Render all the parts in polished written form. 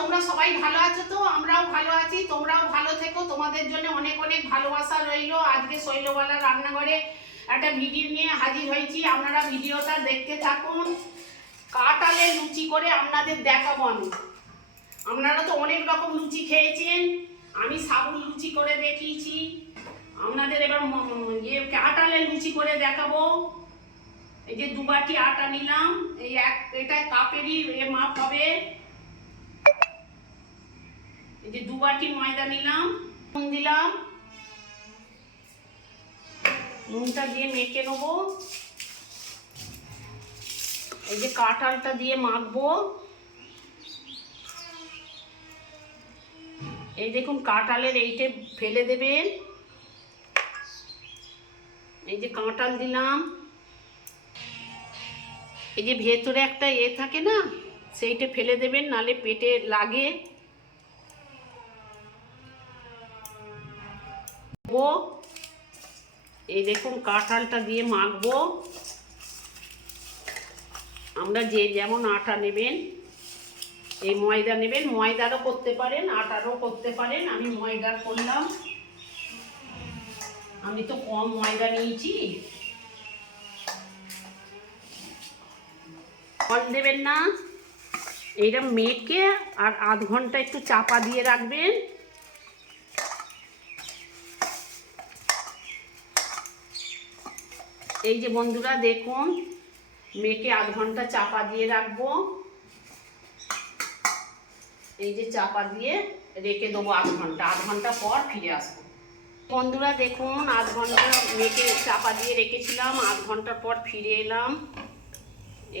তোমরা সবাই ভালো আছো তো? আমরাও ভালো আছি, তোমরাও ভালো থেকো। তোমাদের জন্য অনেক অনেক ভালোবাসা রইলো। আজকে শৈলবালার রান্নাঘরে একটা ভিডিও নিয়ে হাজির হয়েছি, আপনারা ভিডিওটা দেখতে থাকুন। কাঁঠালের লুচি করে আপনাদের দেখাবো আমি। আপনারা তো অনেক রকম লুচি খেয়েছেন, আমি সাবুন লুচি করে দেখিয়েছি, আপনাদের এবার কাঁঠালের লুচি করে দেখাবো। এই যে 2 বাটি আটা নিলাম, এটা কাপেরই মাপ হবে। এই যে 2 বাটি ময়দা নিলাম, নুন দিলাম, নুনটা দিয়ে মেখে নেবো। এই যে কাঁঠালটা দিয়ে মাখবো। এই দেখুন কাঁঠালের এইটা ফেলে দেবেন। এই যে কাঁঠাল দিলাম, এই যে ভেতরে একটা থাকে না, সেইটা ফেলে দেবেন, নালে পেটে লাগে। এই দেখুন কাঁঠালটা দিয়ে মাখবো। আমরা যে যেমন আটা নেবেন, এই ময়দা নেবেন, ময়দারও করতে পারেন, আটারও করতে পারেন। আমি ময়দার করলাম, আমি তো কম ময়দা নিয়েছি। জল দেবেন না, এইটা মেখে আর আধ ঘন্টা একটু চাপা দিয়ে রাখবেন। এই যে বন্ধুরা দেখুন, মেখে আধ ঘন্টা চাপা দিয়ে রাখবো। এই যে চাপা দিয়ে রেখে দেবো আধ ঘন্টা পর ফিরে আসবো। বন্ধুরা দেখুন, আধ ঘন্টা মেখে চাপা দিয়ে রেখেছিলাম, আধ ঘন্টা পর ফিরে এলাম।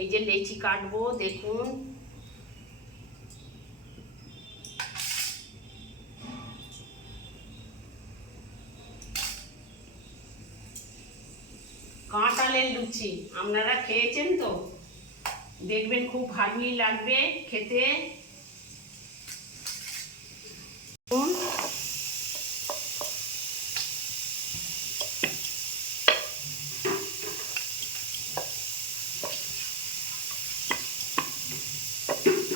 এই যে লেচি কাটবো, দেখুন কাঁঠালের লুচি আপনারা খেয়েছেন তো? দেখবেন খুব ভালোই লাগবে খেতে।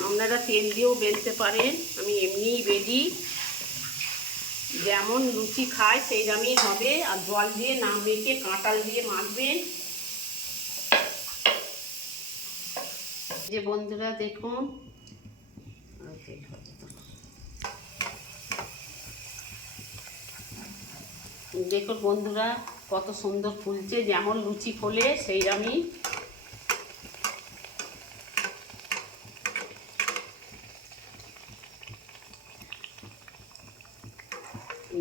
আপনারা তেল দিয়েও বেলতে পারেন, আমি এমনিই বেলি। যেমন লুচি খায় সেই দামই হবে। আর জল দিয়ে না মেখে কাঁঠাল দিয়ে মাখবেন। যে বন্ধুরা দেখুন, দেখুন বন্ধুরা কত সুন্দর ফুলছে, যেমন লুচি ফোলে সেই দামই।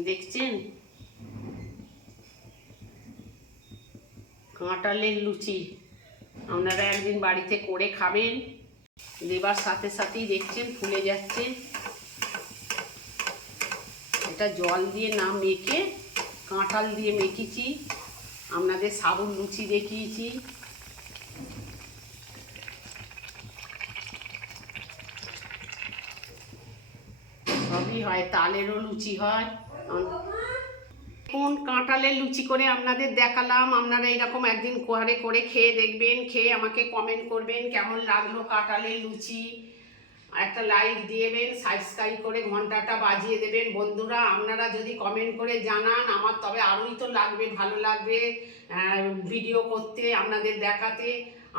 দেখছেন কাঁঠালের লুচি, আপনারা একদিন বাড়িতে করে খাবেন। দেবার সাথে সাথেই দেখছেন ফুলে যাচ্ছে। এটা জল দিয়ে না মেখে কাঁঠাল দিয়ে মেখেছি, আপনাদের সাবুন লুচি দেখিয়েছি। সবই হয়, তালেরও লুচি হয়। কোন কাঁঠালের লুচি করে আপনাদের দেখালাম। আপনারা এরকম একদিন ঘরে করে খেয়ে দেখবেন, খেয়ে আমাকে কমেন্ট করবেন কেমন লাগলো কাঁঠালের লুচি। একটা লাইক দিয়েবেন, সাবস্ক্রাইব করে ঘন্টাটা বাজিয়ে দেবেন। বন্ধুরা আপনারা যদি কমেন্ট করে জানান, আমার তবে আরোই তো লাগবে, ভালো লাগবে ভিডিও করতে, আপনাদের দেখাতে।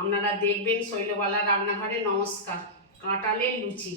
আপনারা দেখবেন শৈলবালার রান্নাঘরে। নমস্কার। কাঁঠালের লুচি।